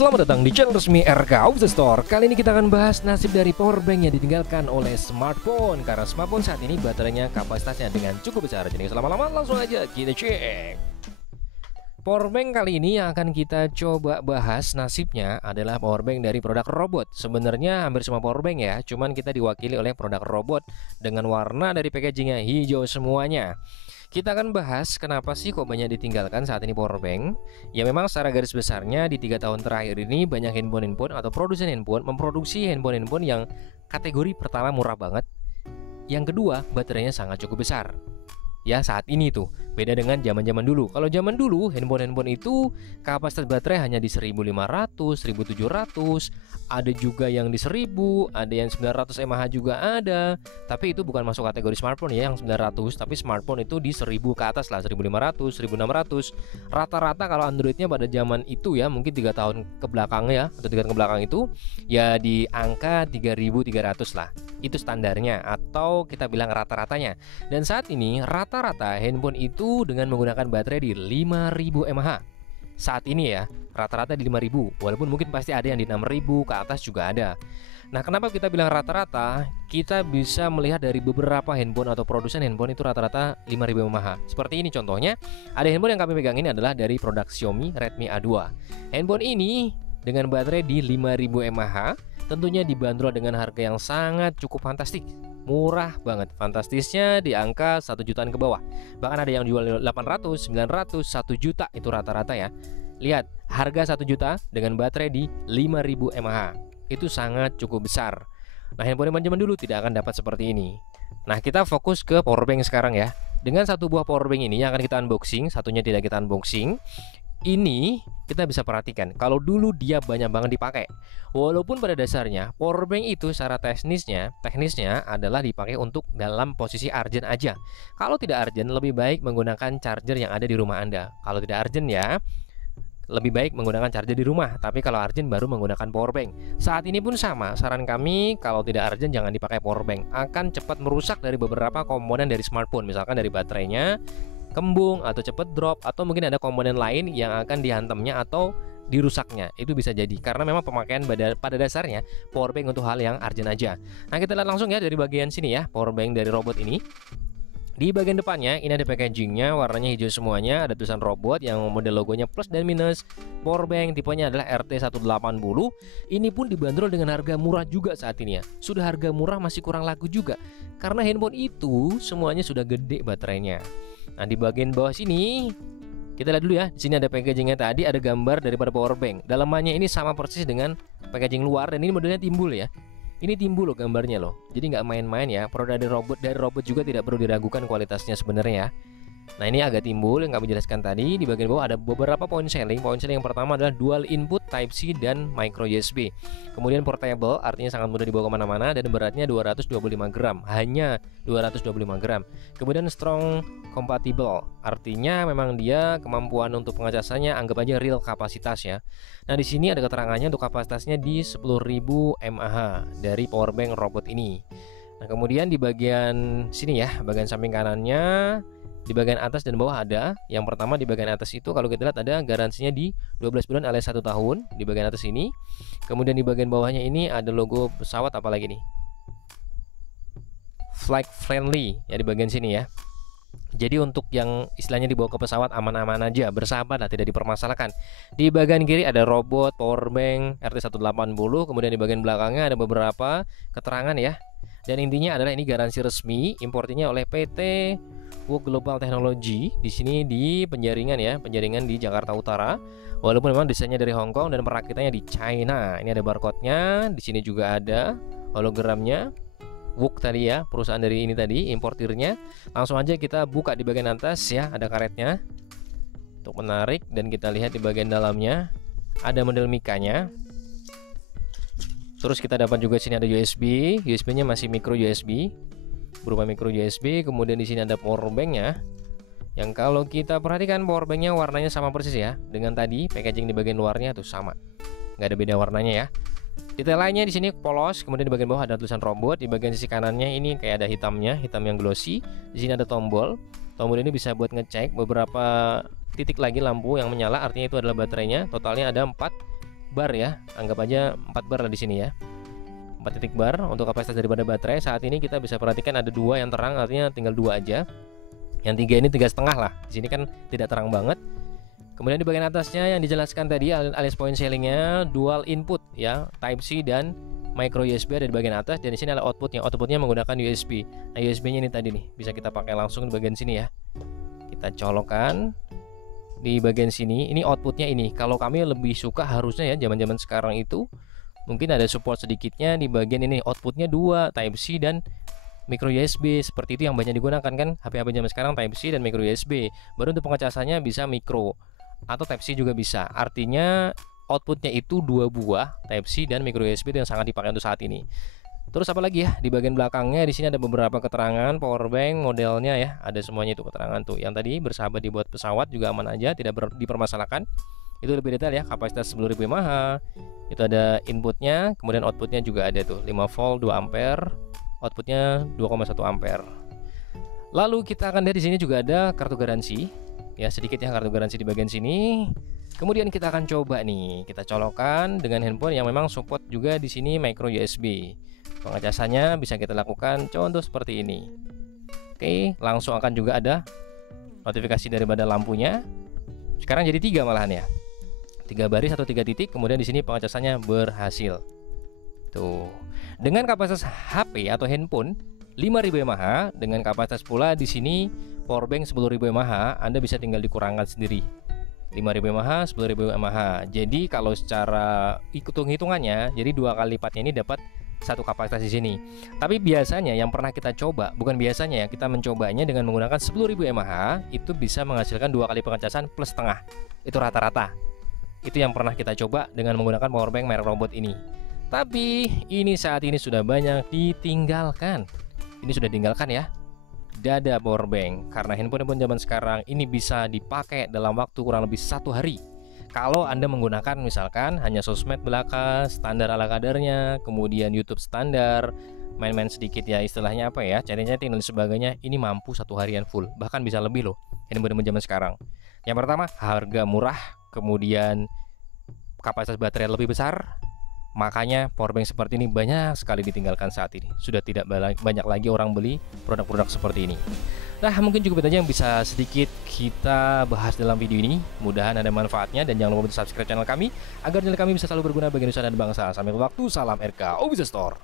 Selamat datang di channel resmi RK Official Store. Kali ini kita akan bahas nasib dari powerbank yang ditinggalkan oleh smartphone. Karena smartphone saat ini baterainya kapasitasnya dengan cukup besar. Jadi selama-lama langsung aja kita cek. Powerbank kali ini yang akan kita coba bahas nasibnya adalah powerbank dari produk robot. Sebenarnya hampir semua powerbank ya, cuman kita diwakili oleh produk robot dengan warna dari packagingnya hijau semuanya. Kita akan bahas kenapa sih kok banyak ditinggalkan saat ini powerbank. Ya memang secara garis besarnya di 3 tahun terakhir ini banyak handphone atau produsen handphone memproduksi handphone yang kategori pertama murah banget. Yang kedua baterainya sangat cukup besar. Ya saat ini tuh beda dengan zaman-zaman dulu. Kalau zaman dulu handphone itu kapasitas baterai hanya di 1500, 1700, ada juga yang di 1000, ada yang 900 mAh juga ada. Tapi itu bukan masuk kategori smartphone ya yang 900, tapi smartphone itu di 1000 ke atas lah, 1500, 1600. Rata-rata kalau Androidnya pada zaman itu ya mungkin 3 tahun ke belakang ya, atau 3 tahun ke belakang itu ya di angka 3300 lah. Itu standarnya atau kita bilang rata-ratanya. Dan saat ini rata-rata handphone itu dengan menggunakan baterai di 5000 mAh. Saat ini ya rata-rata di 5000, walaupun mungkin pasti ada yang di 6000 ke atas juga ada. Nah kenapa kita bilang rata-rata? Kita bisa melihat dari beberapa handphone atau produsen handphone itu rata-rata 5000 mAh. Seperti ini contohnya, ada handphone yang kami pegang ini adalah dari produk Xiaomi Redmi A2. Handphone ini dengan baterai di 5000 mAh tentunya dibanderol dengan harga yang sangat cukup fantastik. Murah banget, fantastisnya di angka 1 jutaan ke bawah. Bahkan ada yang jual 800, 900, 1 juta itu rata-rata ya. Lihat, harga 1 juta dengan baterai di 5000 mAh. Itu sangat cukup besar. Nah, handphone zaman dulu tidak akan dapat seperti ini. Nah, kita fokus ke powerbank sekarang ya. Dengan satu buah powerbank ini yang akan kita unboxing, satunya tidak kita unboxing. Ini kita bisa perhatikan kalau dulu dia banyak banget dipakai. Walaupun pada dasarnya powerbank itu secara teknisnya adalah dipakai untuk dalam posisi urgent aja. Kalau tidak urgent lebih baik menggunakan charger yang ada di rumah Anda. Kalau tidak urgent ya lebih baik menggunakan charger di rumah. Tapi kalau urgent baru menggunakan powerbank. Saat ini pun sama, saran kami kalau tidak urgent jangan dipakai powerbank. Akan cepat merusak dari beberapa komponen dari smartphone. Misalkan dari baterainya kembung atau cepet drop, atau mungkin ada komponen lain yang akan dihantamnya atau dirusaknya. Itu bisa jadi karena memang pemakaian pada dasarnya powerbank untuk hal yang urgent aja. Nah kita lihat langsung ya dari bagian sini ya, powerbank dari robot ini. Di bagian depannya ini ada packagingnya, warnanya hijau semuanya, ada tulisan robot yang model logonya plus dan minus. Powerbank tipenya adalah RT180. Ini pun dibanderol dengan harga murah juga saat ini ya. Sudah harga murah masih kurang laku juga karena handphone itu semuanya sudah gede baterainya. Nah di bagian bawah sini kita lihat dulu ya. Di sini ada packagingnya tadi, ada gambar daripada powerbank. Dalamannya ini sama persis dengan packaging luar dan ini modelnya timbul ya. Ini timbul loh gambarnya loh. Jadi nggak main-main ya. Produk dari robot juga tidak perlu diragukan kualitasnya sebenarnya ya. Nah ini agak timbul yang kami jelaskan tadi. Di bagian bawah ada beberapa point selling. Point selling yang pertama adalah dual input Type-C dan micro USB. Kemudian portable, artinya sangat mudah dibawa kemana-mana dan beratnya 225 gram. Hanya 225 gram. Kemudian strong compatible, artinya memang dia kemampuan untuk pengecasannya anggap aja real kapasitas ya. Nah di sini ada keterangannya untuk kapasitasnya di 10.000 mAh dari powerbank robot ini. Nah kemudian di bagian sini ya, bagian samping kanannya, di bagian atas dan bawah ada. Yang pertama di bagian atas itu kalau kita lihat ada garansinya di 12 bulan alias 1 tahun di bagian atas ini. Kemudian di bagian bawahnya ini ada logo pesawat apalagi nih, flight friendly ya di bagian sini ya. Jadi untuk yang istilahnya dibawa ke pesawat aman-aman aja, bersahabat lah, tidak dipermasalahkan. Di bagian kiri ada robot powerbank RT180. Kemudian di bagian belakangnya ada beberapa keterangan ya. Dan intinya adalah ini garansi resmi, importinya oleh PT WOK Global Technology. Di sini di penjaringan ya, penjaringan di Jakarta Utara. Walaupun memang desainnya dari Hong Kong dan perakitannya di China. Ini ada barcode-nya, di sini juga ada hologramnya. WOK tadi ya, perusahaan dari ini tadi, importirnya. Langsung aja kita buka di bagian atas ya, ada karetnya untuk menarik, dan kita lihat di bagian dalamnya ada model mikanya. Terus kita dapat juga sini ada USB, USB-nya masih micro USB, berupa micro USB. Kemudian di sini ada powerbank-nya. Yang kalau kita perhatikan powerbank-nya warnanya sama persis ya dengan tadi, packaging di bagian luarnya tuh sama, nggak ada beda warnanya ya. Detail lainnya di sini polos. Kemudian di bagian bawah ada tulisan robot. Di bagian sisi kanannya ini kayak ada hitamnya, hitam yang glossy. Di sini ada tombol. Tombol ini bisa buat ngecek beberapa titik lagi lampu yang menyala, artinya itu adalah baterainya. Totalnya ada 4 bar ya, anggap aja 4 bar lah di sini ya. 4 titik bar untuk kapasitas daripada baterai. Saat ini kita bisa perhatikan ada 2 yang terang, artinya tinggal 2 aja. Yang 3 ini 3,5 lah. Di sini kan tidak terang banget. Kemudian di bagian atasnya yang dijelaskan tadi alias point ceiling-nya dual input ya, Type C dan micro USB ada di bagian atas, dan di sini ada outputnya. Outputnya menggunakan USB. Nah, USB-nya ini tadi nih bisa kita pakai langsung di bagian sini ya. Kita colokkan di bagian sini. Ini outputnya ini. Kalau kami lebih suka harusnya ya zaman-zaman sekarang itu mungkin ada support sedikitnya di bagian ini, outputnya 2 Type C dan micro USB. Seperti itu yang banyak digunakan kan HP-HP zaman sekarang, Type C dan micro USB. Baru untuk pengecasannya bisa micro atau Type C juga bisa. Artinya outputnya itu 2 buah Type C dan micro USB itu yang sangat dipakai untuk saat ini. Terus apa lagi ya, di bagian belakangnya di sini ada beberapa keterangan power bank modelnya ya, ada semuanya itu keterangan tuh. Yang tadi bersahabat dibuat pesawat juga aman aja, tidak dipermasalahkan. Itu lebih detail ya, kapasitas 10.000 mAh. Itu ada inputnya, kemudian outputnya juga ada tuh 5 volt 2 ampere, outputnya 2,1 ampere. Lalu kita akan lihat di sini juga ada kartu garansi ya, sedikit ya kartu garansi di bagian sini. Kemudian kita akan coba nih, kita colokkan dengan handphone yang memang support juga di sini micro USB. Pengecasannya bisa kita lakukan contoh seperti ini. Oke, langsung akan juga ada notifikasi daripada lampunya. Sekarang jadi 3 malahan ya. 3 baris atau 3 titik, kemudian di sini pengecasannya berhasil. Tuh. Dengan kapasitas HP atau handphone 5.000 mAh, dengan kapasitas pula di sini powerbank 10.000 mAh, Anda bisa tinggal dikurangkan sendiri. 5.000 mAh, 10.000 mAh. Jadi kalau secara hitungannya, jadi 2 kali lipatnya ini dapat 1 kapasitas di sini. Tapi biasanya yang pernah kita coba, bukan biasanya ya, kita mencobanya dengan menggunakan 10.000 mAh, itu bisa menghasilkan 2 kali pengecasan plus setengah. Itu rata-rata. Itu yang pernah kita coba dengan menggunakan powerbank merek robot ini. Tapi ini saat ini sudah banyak ditinggalkan. Ini sudah ditinggalkan ya, dada powerbank, karena handphone zaman sekarang ini bisa dipakai dalam waktu kurang lebih 1 hari. Kalau Anda menggunakan misalkan hanya sosmed belaka, standar ala kadarnya, kemudian YouTube standar, main-main sedikit ya, istilahnya apa ya, chatting-chatting dan sebagainya, ini mampu 1 harian full, bahkan bisa lebih loh handphone zaman sekarang. Yang pertama, harga murah, kemudian kapasitas baterai lebih besar. Makanya powerbank seperti ini banyak sekali ditinggalkan saat ini. Sudah tidak banyak lagi orang beli produk-produk seperti ini. Nah, mungkin cukup itu aja yang bisa sedikit kita bahas dalam video ini. Mudahan ada manfaatnya, dan jangan lupa untuk subscribe channel kami agar channel kami bisa selalu berguna bagi nusa dan bangsa. Sampai waktu, salam RK Official Store.